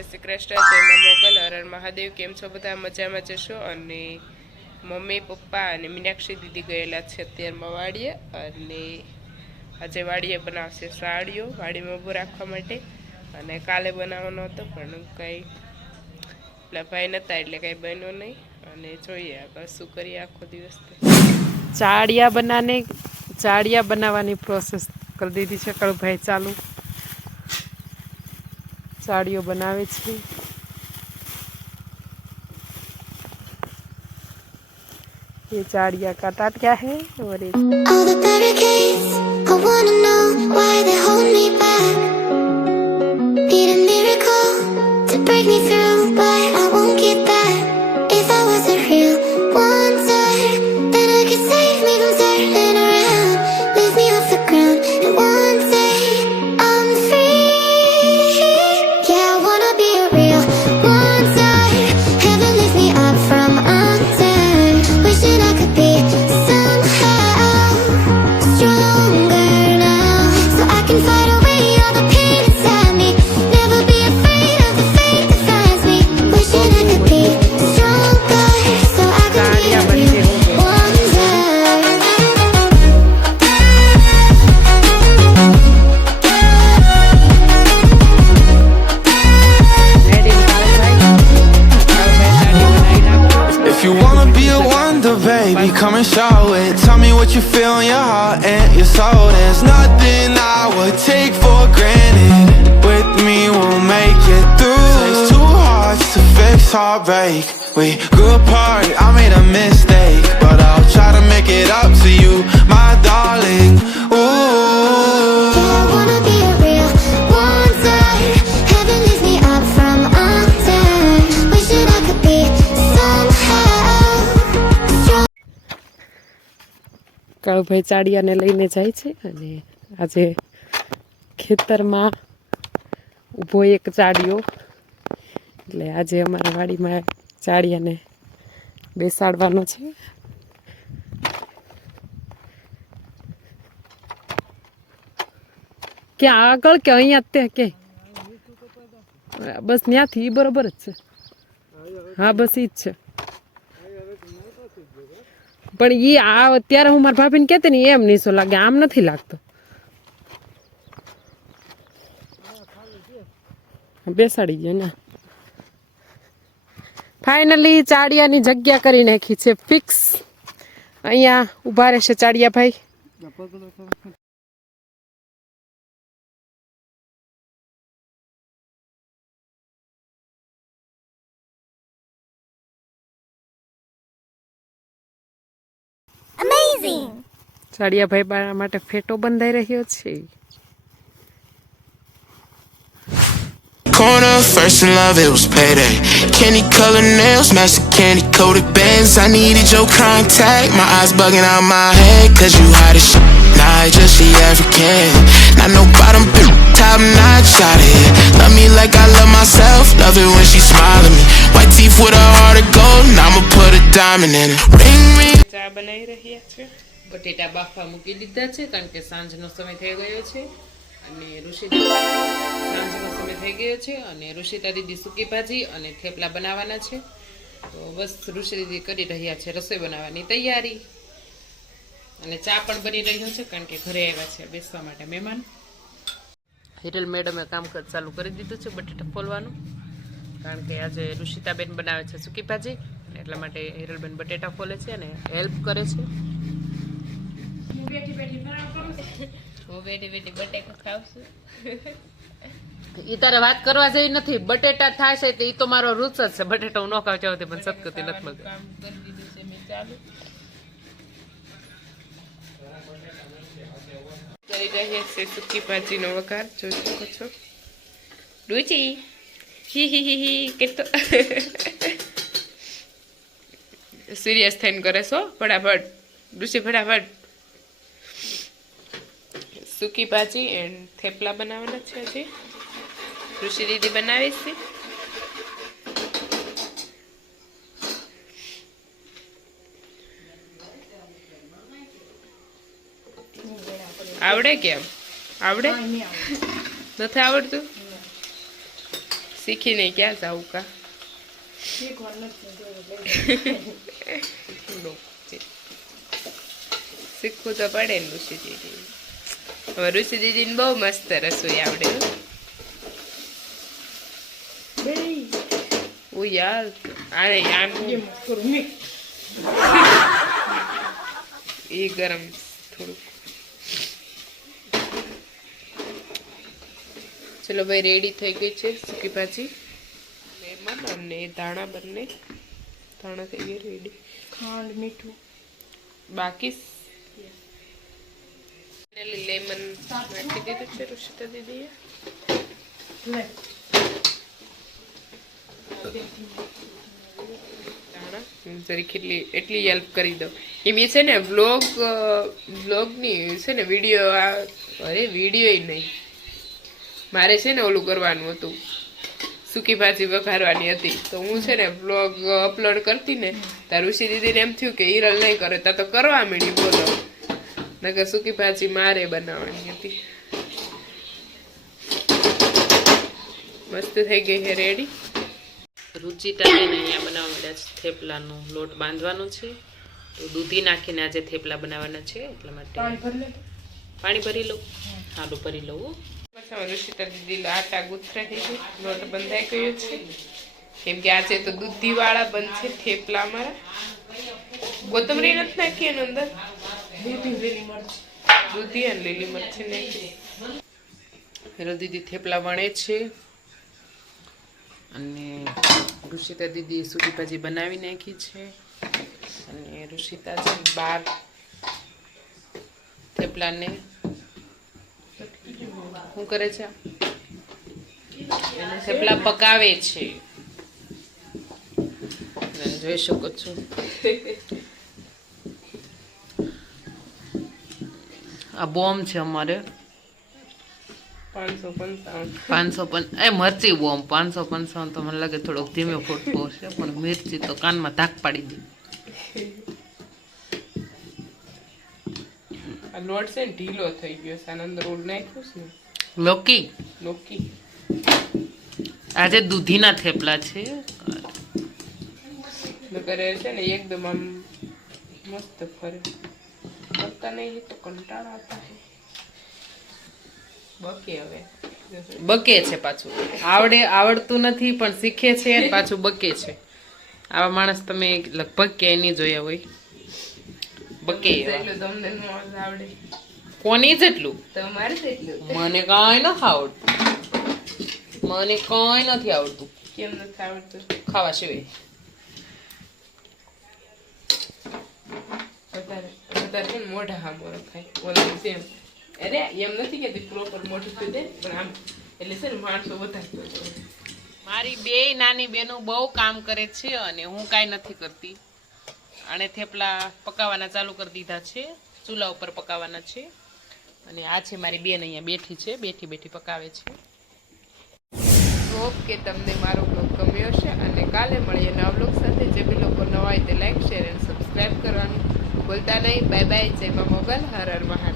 જય શ્રી કૃષ્ણ, જય મા મોગલ, હરણ મહાદેવ. કેમ છો બધા? મજામાં જશો. અને મમ્મી પપ્પા અને મીનાક્ષી દીદી ગયેલા છે અત્યારમાં વાડીએ, અને આજે વાડીએ બનાવશે સાડીઓ વાડીમાં ઊભું રાખવા માટે. અને કાલે બનાવવાનો હતો પણ કંઈ એટલા ભાઈ નહોતા એટલે કંઈ બન્યું નહીં. અને જોઈએ આગળ શું કરીએ આખો દિવસ. ચાડિયા બનાવવાની પ્રોસેસ કરી દીધી છે કળુભાઈ ચાલુ. साड़ियों बनावे छे। ये चाड़िया का टाटिया है और एक all the barricades, I wanna know why they hold me back. Need a miracle to break me through, but I won't get that. If I wasn't real one day, then I could save me from turning around, lift me off the ground, and one day I'm free. Yeah, I wanna be a real one day. Heaven lift me up from under. Wishing I could be somehow stronger now, so I can fight away all the pain inside me. Never be afraid of the fate that finds me. Wishing I could be stronger, so I can be a real one day. If you wanna be a wonder, baby, come and show it. Tell me what you feel in your heart and your soul. There's nothing I would take for granted. With me, we'll make it through. Takes two hearts to fix heartbreak. We grew apart, I made a mistake, but I'll try to make it up to you, my darling. Ooh. I wanna be a real one day. Heaven lift me up from under. Wishing I could be somehow strong. Kalubhai ચાડિયાને લઈને જાય છે અને આજે ખેતરમાં ઊભો એક ચાડિયો, એટલે આજે અમારા વાડીમાં ચાડિયાને બેસાડવાનો છે. ક્યાં આગળ કે અહીંયા તે કે બસ ત્યાંથી બરોબર જ છે. હા બસ ઈ જ છે. પણ ઈ આ અત્યારે હું મારા ભાભીને કહેતી ને એમ નીસો લાગે, આમ નથી લાગતો. બેસાડી ગયો ને. ફાઇનલી ચાડિયાની જગ્યા કરી નાખી છે ફિક્સ. અહીંયા ઊભા રહેશે ચાડિયા ભાઈ. Amazing. ચાડિયા ભાઈ બાળા માટે ફેટો બંધાઈ રહ્યો છે. Corner, first in love, it was payday. Candy colored nails, matching candy coated bands. I needed your contact. My eyes bugging out my head, cause you hot as shit. Nah, I just she African. Not no bottom, top notch out of here. Love me like I love myself. Love it when she smile at me. White teeth with a heart of gold, and I'ma put a diamond in it. Ring me. ચા બનાવી રહ્યા છે. બટેટા બાફવા મૂકી દીધા છે કારણ કે સાંજનો સમય થઈ ગયો છે. અને સાંજનો સમય થઈ ગયો છે અને ઋષિતા દીદી સૂકી ભાજી અને થેપલા બનાવવાના છે. તો બસ ઋષિ દીદી કરી રહ્યા છે રસોઈ બનાવવાની તૈયારી. અને ચા પણ બની રહ્યો છે કારણ કે ઘરે આવ્યા છે બેસવા માટે મહેમાન. હિરલ મેડમે કામકાજ ચાલુ કરી દીધું છે બટેટા ફોલવાનું, કારણ કે આજે ઋષિતાબેન બનાવે છે સૂકી ભાજી, એટલા માટે હિરલબેન બટેટા ફોલે છે અને હેલ્પ કરે છે. હું બેઠી બેઠી બટેકા ખાવ છું. ઈ તારે વાત કરવા જેવી નથી. બટેટા થાય છે તો ઈ તો મારો રૂચ જ છે. બટેટા હું ન ખાવ ચાહતી પણ સતકતી નથી મળતી. કામ કરી દીધું છે મેં ચાલુ કરી રહ્યા છે સૂકી ભાજીનો વઘાર. જોઈ શકો છો ડુચી હી હી હી હી કેટલો સિરિયસ થઈને કરે છો. ફટાફટ ડુચી ફટાફટ. સૂકી ભાજી એન્ડ થેપલા બનાવવાના છે હજી. ઋષિ દીદી બનાવી છે. આવડે કેમ? આવડે નથી આવડતું? શીખીને ક્યાં જાવું કા શીખવું તો પડે ને ઋષિ દીદી. હવે ઋષિ દીદીને બહુ મસ્ત રસોઈ આવડે હો. ઓ યાર આને આનું એ ગરમ થોડુંક. ચલો ભાઈ રેડી થઈ ગઈ છે સૂકી ભાજી. લેમન અને ધાણા બંને. ધાણા થઈ ગયા રેડી. ખાંડ મીઠું બાકી લેમન નાખી દીધું છે ઋષિતા દીદીએ. જરી એટલી હેલ્પ કરી દો એમ. એ છે ને વ્લોગની છે ને વિડીયો અરે વિડીયો નહીં મારે છે ને ઓલું કરવાનું હતું સૂકી ભાજી વઘારવાની હતી તો હું છે ને વ્લોગ અપલોડ કરતી ને ત્યાં ઋષિ દીદીને એમ થયું કે હિરલ નહીં કરે ત્યાં તો કરવા માંડી બોલો નકર સૂકી ભાજી મારે બનાવવાની હતી. મસ્ત થઈ ગઈ છે રેડી. રુચિતાને અહીંયા બનાવવા મળ્યા છે થેપલાનો લોટ બાંધવાનો છે તો દૂધી નાખીને આજે થેપલા બનાવવાના છે એટલા માટે પાણી ભરી લઉં. હાલો ભરી લઉં. ઋષિતા દીદી આટા ગુથરા થઈ ગઈ લોટ બંધાઈ ગયો છે કેમ કે આજે તો દૂધી વાળા બનશે થેપલા અમારા. કોથમરી નથી નાખી એની અંદર દૂધી અને લીલી મરચી નાખી. હેરો દીદી થેપલા વણે છે અને ઋષિતા દીદી સૂકી ભાજી બનાવી નાખી છે અને ઋષિતા છે બાર થેપલાને શું કરે છે એને થેપલા પકાવે છે જોઈ શકો છો. આ બોમ્બ છે અમારે 555 એ મરચી બોમ્બ 555 તો મને લાગે થોડોક ધીમે ફૂટતો હશે પણ મિરચી તો કાનમાં ધાક પાડી દે. આ લોટ છે ને ઢીલો થઈ ગયો છે આના અંદર ઓલ નાખ્યું છે ને લોકી લોકી. આજે દૂધીના થેપલા છે. નકર છે ને એકદમ આમ મસ્ત ફરે કરતા નહીં તો કંટાળા આવતા હે. બકે હવે બકે છે પાછું આવડતું નથી પણ શીખે છે અને પાછું બકે છે. આવા માણસ તમે લગભગ ક્યાંય નહીં જોયા હોય. બકે તમને ન આવડે કોની જેટલું તમારે જેટલું મને કાંઈ નથી આવડતું. મને કાંઈ નથી આવડતું કેમ નથી આવડતું ખાવા સિવાય. વધારે છે ને મોઢા હામો રખાય ઓલા સેમ. અરે એમ નથી કેતી પ્રોપર મોઢું થઈ જાય પણ આમ એટલે છે ને માણસો વધારે. મારી બે નાની બેનો બહુ કામ કરે છે અને હું કાંઈ નથી કરતી. આને થેપલા પકાવવાના ચાલુ કરી દીધા છે. ચૂલા ઉપર પકાવવાના છે અને આ છે મારી બેન અહીંયા બેઠી છે બેઠી પકાવે છે. હોપ કે તમને મારો બ્લોગ ગમ્યો છે અને કાલે મળીએ નવા બ્લોગ સાથે. જે બી લોકો નવા હોય તે લાઈક શેર અને સબસ્ક્રાઈબ કરવાનું ભૂલતા નહીં. Bye bye. જય મા મોગલ. હર હર મહાદેવ.